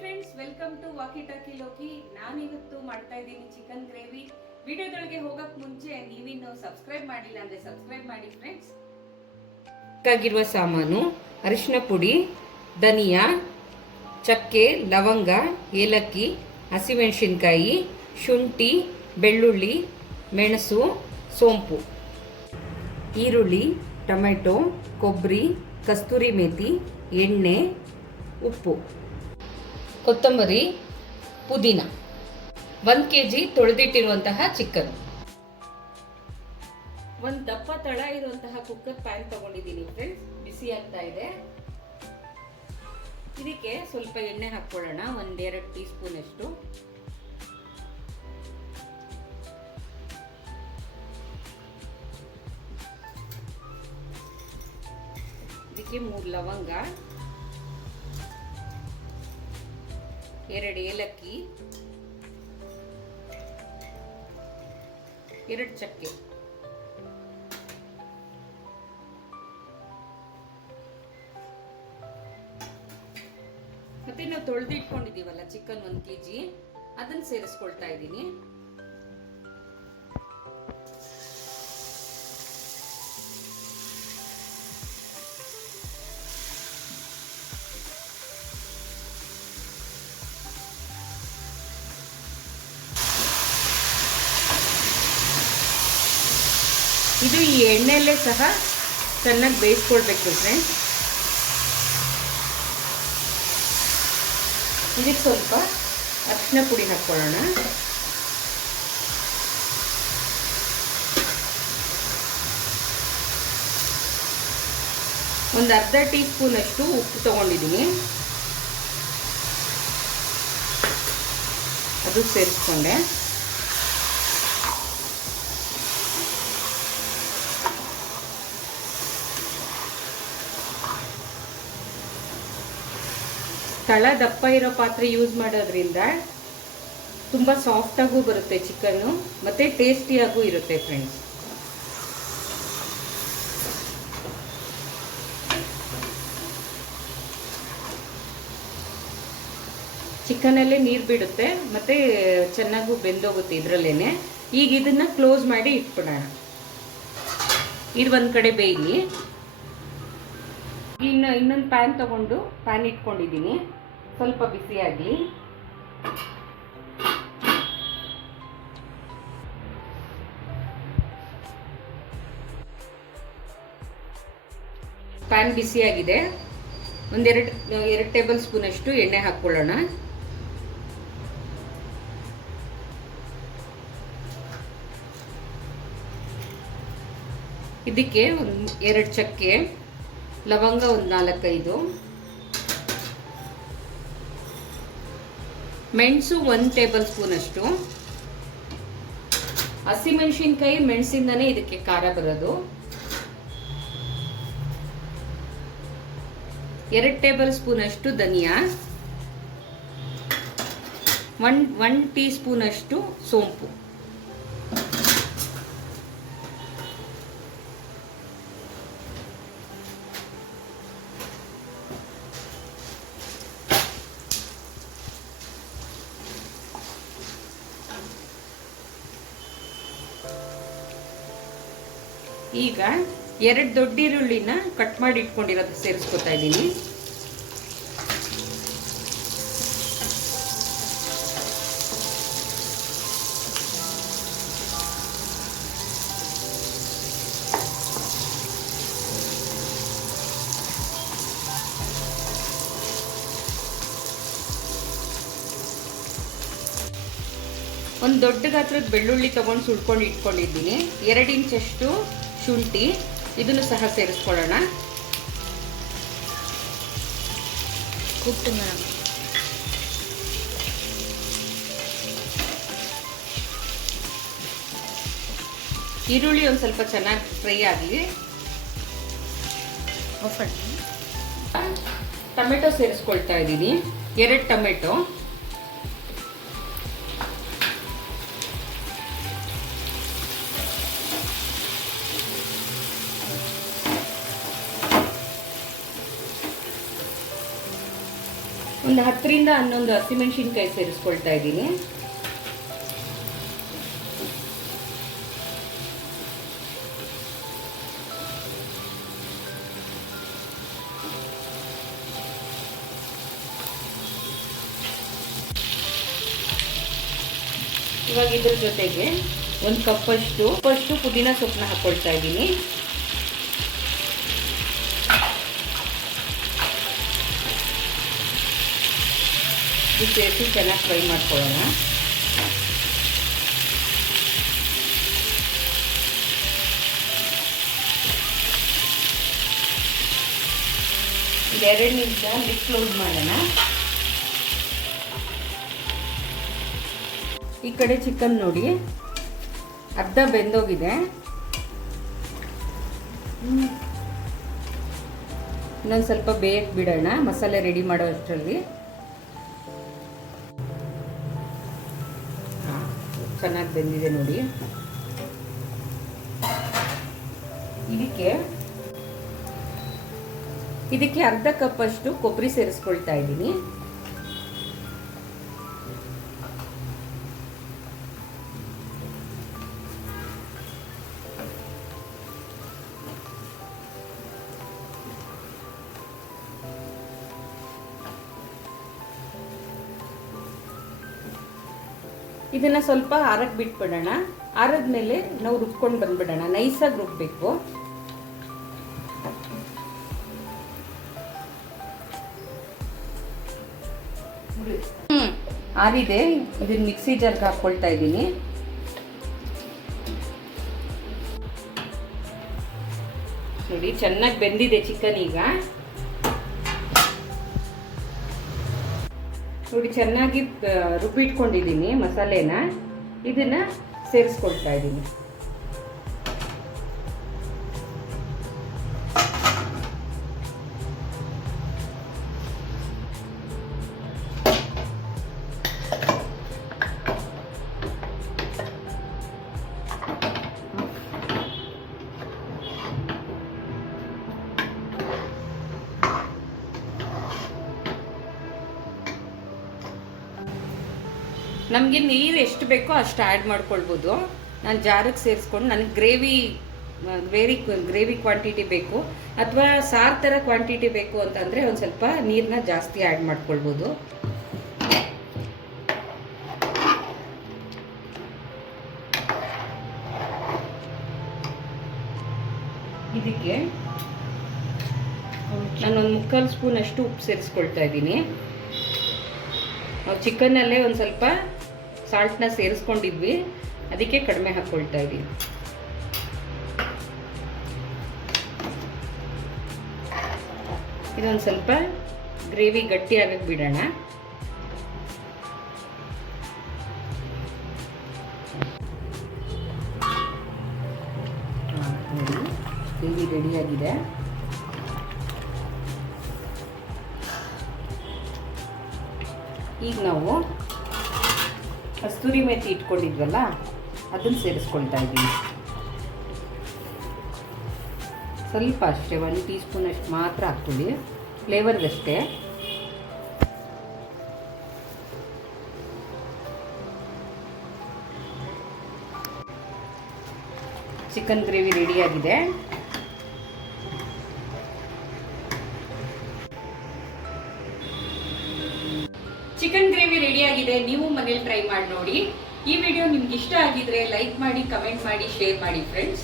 Friends, welcome to ವಾಕಿ ಟಾಕಿ ಲೋಕಿ. ನಾನಿವತ್ತು ಮಾಡ್ತಾ ಇದ್ದೀನಿ ಚಿಕನ್ ಗ್ರೇವಿ. ವಿಡಿಯೋದೊಳಗೆ ಹೋಗಕ್ ಮುಂಚೆ ನೀವಿನ್ನು ಸಬ್ಸ್ಕ್ರೈಬ್ ಮಾಡಿಲ್ಲ ಅಂದ್ರೆ ಸಬ್ಸ್ಕ್ರೈಬ್ ಮಾಡಿ ಫ್ರೆಂಡ್ಸ್. ಬೇಕಾಗಿರುವ ಸಾಮಾನು: ಅರಿಶಿನ ಪುಡಿ, ಧನಿಯಾ, ಚಕ್ಕೆ, ಲವಂಗ, ಏಲಕ್ಕಿ, ಹಸಿಮೆಣಸಿನ್ಕಾಯಿ, ಶುಂಠಿ, ಬೆಳ್ಳುಳ್ಳಿ, ಮೆಣಸು, ಸೋಂಪು, ಈರುಳ್ಳಿ, ಟೊಮೆಟೊ, ಕೊಬ್ಬರಿ, ಕಸ್ತೂರಿ ಮೇಥಿ, ಎಣ್ಣೆ, ಉಪ್ಪು, ಕೊತ್ತಂಬರಿ, ಪುದೀನ, 1 kg ತೊಳೆದಿಟ್ಟಿರುವಂತಹ ಚಿಕನ್. ಒಂದು ದಪ್ಪ ತಳ ಇರುವಂತಹ ಕುಕ್ಕರ್ ಪ್ಯಾನ್ ತಗೊಂಡಿದ್ದೀನಿ ಫ್ರೆಂಡ್ಸ್. ಬಿಸಿ ಆಗ್ತಾ ಇದೆ. ಇದಕ್ಕೆ ಸ್ವಲ್ಪ ಎಣ್ಣೆ ಹಾಕೊಳ್ಳೋಣ. 1-2 ಟೀ ಸ್ಪೂನ್ ಅಷ್ಟು. ಇದಕ್ಕೆ 3 ಲವಂಗ, 2 ಏಲಕ್ಕಿ, 2 ಚಕ್ಕೆ, ಮತ್ತೆ ನಾವು ತೊಳೆದು ಇಟ್ಕೊಂಡಿದೀವಲ್ಲ ಚಿಕನ್ 1 kg, ಅದನ್ನ ಸೇರಿಸ್ಕೊಳ್ತಾ ಇದ್ದೀನಿ. ಇದು ಈ ಎಣ್ಣೆಯಲ್ಲೇ ಸಹ ಚೆನ್ನಾಗಿ ಬೇಯಿಸ್ಕೊಳ್ಬೇಕು ಫ್ರೆಂಡ್ಸ್. ಇದಕ್ಕೆ ಸ್ವಲ್ಪ ಅರಿಶಿನ ಪುಡಿ ಹಾಕ್ಕೊಳ್ಳೋಣ. ಒಂದು ಅರ್ಧ ಟೀ ಸ್ಪೂನ್ ಅಷ್ಟು ಉಪ್ಪು ತಗೊಂಡಿದ್ದೀನಿ, ಅದು ಸೇರಿಸ್ಕೊಂಡೆ. ತಳ ದಪ್ಪ ಇರೋ ಪಾತ್ರೆ ಯೂಸ್ ಮಾಡೋದ್ರಿಂದ ತುಂಬ ಸಾಫ್ಟಾಗೂ ಬರುತ್ತೆ ಚಿಕನ್ನು, ಮತ್ತು ಟೇಸ್ಟಿಯಾಗೂ ಇರುತ್ತೆ ಫ್ರೆಂಡ್ಸ್. ಚಿಕನಲ್ಲೇ ನೀರು ಬಿಡುತ್ತೆ ಮತ್ತು ಚೆನ್ನಾಗೂ ಬೆಂದೋಗುತ್ತೆ ಇದರಲ್ಲೇ. ಈಗ ಇದನ್ನು ಕ್ಲೋಸ್ ಮಾಡಿ ಇಟ್ಬಿಡೋಣ. ಇದು ಒಂದು ಕಡೆ ಬೇಯಲಿ. ಇನ್ನೊಂದು ಪ್ಯಾನ್ ತಗೊಂಡು ಪ್ಯಾನ್ ಇಟ್ಕೊಂಡಿದ್ದೀನಿ. ಸ್ವಲ್ಪ ಬಿಸಿಯಾಗಲಿ. ಪ್ಯಾನ್ ಬಿಸಿಯಾಗಿದೆ. 2 ಟೇಬಲ್ ಸ್ಪೂನ್ ಅಷ್ಟು ಎಣ್ಣೆ ಹಾಕ್ಕೊಳ್ಳೋಣ. ಇದಕ್ಕೆ 2 ಚಕ್ಕೆ, ಲವಂಗ 4-5, ಮೆಣಸು 1 ಟೇಬಲ್ ಸ್ಪೂನ್ ಅಷ್ಟು. ಹಸಿಮೆಣಸಿನ್ಕಾಯಿ ಮೆಣಸಿಂದನೇ ಇದಕ್ಕೆ ಖಾರ ಬರೋದು. 2 ಟೇಬಲ್ ಸ್ಪೂನ್ ಅಷ್ಟು ಧನಿಯಾ, 1 ಟೀ ಸ್ಪೂನ್ ಅಷ್ಟು ಸೋಂಪು, ಈಗ 2 ದೊಡ್ಡ ಈರುಳ್ಳಿನ ಕಟ್ ಮಾಡಿ ಇಟ್ಕೊಂಡಿರೋದು ಸೇರಿಸ್ಕೊತಾ ಇದ್ದೀನಿ. ಒಂದು ದೊಡ್ಡ ಗಾತ್ರದ ಬೆಳ್ಳುಳ್ಳಿ ತಗೊಂಡು ಸುಳ್ಕೊಂಡು ಇಟ್ಕೊಂಡಿದ್ದೀನಿ. 2 ಇಂಚಷ್ಟು ಶುಂಠಿ, ಇದನ್ನು ಸಹ ಸೇರಿಸ್ಕೊಳ್ಳೋಣ. ಈರುಳ್ಳಿ ಒಂದು ಸ್ವಲ್ಪ ಚೆನ್ನಾಗಿ ಫ್ರೈ ಆಗಲಿ. ಟೊಮೆಟೊ ಸೇರಿಸ್ಕೊಳ್ತಾ ಇದ್ದೀನಿ. 2 ಟೊಮೆಟೊ, ಒಂದು 10ರಿಂದ 11 ಹಸಿಮೆಣಸಿನ್ಕಾಯಿ ಸೇರಿಸ್ಕೊಳ್ತಾ ಇದ್ದೀನಿ. ಇವಾಗ ಇದ್ರ ಜೊತೆಗೆ 1 ಕಪ್ಪಷ್ಟು ಪುದೀನ ಸೊಪ್ಪನ್ನ ಹಾಕ್ಕೊಳ್ತಾ ಇದ್ದೀನಿ. ಇದು ಸೇರಿಸಿ ಚೆನ್ನಾಗಿ ಫ್ರೈ ಮಾಡ್ಕೊಳ್ಳೋಣ. ಒಂದು 2 ನಿಮಿಷ ಲಿಡ್ ಕ್ಲೋಸ್ ಮಾಡೋಣ. ಈ ಕಡೆ ಚಿಕನ್ ನೋಡಿ ಅರ್ಧ ಬೆಂದೋಗಿದೆ. ಇನ್ನೊಂದು ಸ್ವಲ್ಪ ಬೇಯಕ್ಕೆ ಬಿಡೋಣ ಮಸಾಲೆ ರೆಡಿ ಮಾಡೋ ಅಷ್ಟರಲ್ಲಿ. ಚೆನ್ನಾಗಿ ಬೆಂದಿದೆ ನೋಡಿ. ಇದಕ್ಕೆ ಅರ್ಧ ಕಪ್ಪಷ್ಟು ಕೊಬ್ಬರಿ ಸೇರಿಸ್ಕೊಳ್ತಾ ಇದ್ದೀನಿ. ಇದನ್ನ ಸ್ವಲ್ಪ ಆರಕ್ಕೆ ಬಿಟ್ಬಿಡೋಣ. ಆರದ್ಮೇಲೆ ನಾವು ರುಬ್ಕೊಂಡು ಬಂದ್ಬಿಡೋಣ. ನೈಸಾಗಿ ರುಬ್ಬೇಕು. ಆರಿದೆ. ಇದನ್ನ ಮಿಕ್ಸಿ ಜಾರ್ಗೆ ಹಾಕ್ಕೊಳ್ತಾ ಇದ್ದೀನಿ. ನೋಡಿ ಚೆನ್ನಾಗಿ ಬೆಂದಿದೆ ಚಿಕನ್. ಈಗ ನೋಡಿ ಚೆನ್ನಾಗಿ ರುಬ್ಬಿಟ್ಕೊಂಡಿದ್ದೀನಿ ಮಸಾಲೆನ. ಇದನ್ನ ಸೇರಿಸ್ಕೊಳ್ತಾ ಇದ್ದೀನಿ. ನಮಗೆ ನೀರು ಎಷ್ಟು ಬೇಕೋ ಅಷ್ಟು ಆ್ಯಡ್ ಮಾಡ್ಕೊಳ್ಬೋದು. ನಾನು ಜಾರಿಗೆ ಸೇರಿಸ್ಕೊಂಡು ನನಗೆ ಗ್ರೇವಿ ಕ್ವಾಂಟಿಟಿ ಬೇಕು ಅಥವಾ ಸಾರು ಥರ ಕ್ವಾಂಟಿಟಿ ಬೇಕು ಅಂತಂದರೆ ಒಂದು ಸ್ವಲ್ಪ ನೀರನ್ನ ಜಾಸ್ತಿ ಆ್ಯಡ್ ಮಾಡ್ಕೊಳ್ಬೋದು. ಇದಕ್ಕೆ ನಾನೊಂದು 3/4 ಸ್ಪೂನ್ ಅಷ್ಟು ಉಪ್ಪು ಸೇರಿಸ್ಕೊಳ್ತಾ ಇದ್ದೀನಿ. ನಾವು ಚಿಕನ್ನಲ್ಲೇ ಒಂದು ಸ್ವಲ್ಪ ಸಾಲ್ಟ್ನ ಸೇರಿಸ್ಕೊಂಡಿದ್ವಿ, ಅದಕ್ಕೆ ಕಡಿಮೆ ಹಾಕ್ಕೊಳ್ತಾ ಇದ್ದೀವಿ. ಇದೊಂದು ಸ್ವಲ್ಪ ಗ್ರೇವಿ ಗಟ್ಟಿ ಆಗಕ್ಕೆ ಬಿಡೋಣ. ನೋಡಿ ಗ್ರೇವಿ ರೆಡಿಯಾಗಿದೆ. ಈಗ ನಾವು ಕಸ್ತೂರಿ ಮೇಥಿ ಇಟ್ಕೊಂಡಿದ್ವಲ್ಲ ಅದನ್ನು ಸೇರಿಸ್ಕೊಳ್ತಾ ಇದ್ದೀವಿ. ಸ್ವಲ್ಪ ಅಷ್ಟೇ 1 ಟೀ ಸ್ಪೂನ್ ಅಷ್ಟು ಮಾತ್ರ ಹಾಕ್ಕೊಳ್ಳಿ, ಫ್ಲೇವರ್ಗಷ್ಟೇ. ಚಿಕನ್ ಗ್ರೇವಿ ರೆಡಿಯಾಗಿದೆ. ಚಿಕನ್ ಗ್ರೇವಿ ರೆಡಿಯಾಗಿದೆ. ನೀವು ಮನೇಲಿ ಟ್ರೈ ಮಾಡಿ ನೋಡಿ. ಈ ವಿಡಿಯೋ ನಿಮ್ಗೆ ಇಷ್ಟ ಆಗಿದ್ರೆ ಲೈಕ್ ಮಾಡಿ, ಕಮೆಂಟ್ ಮಾಡಿ, ಶೇರ್ ಮಾಡಿ ಫ್ರೆಂಡ್ಸ್.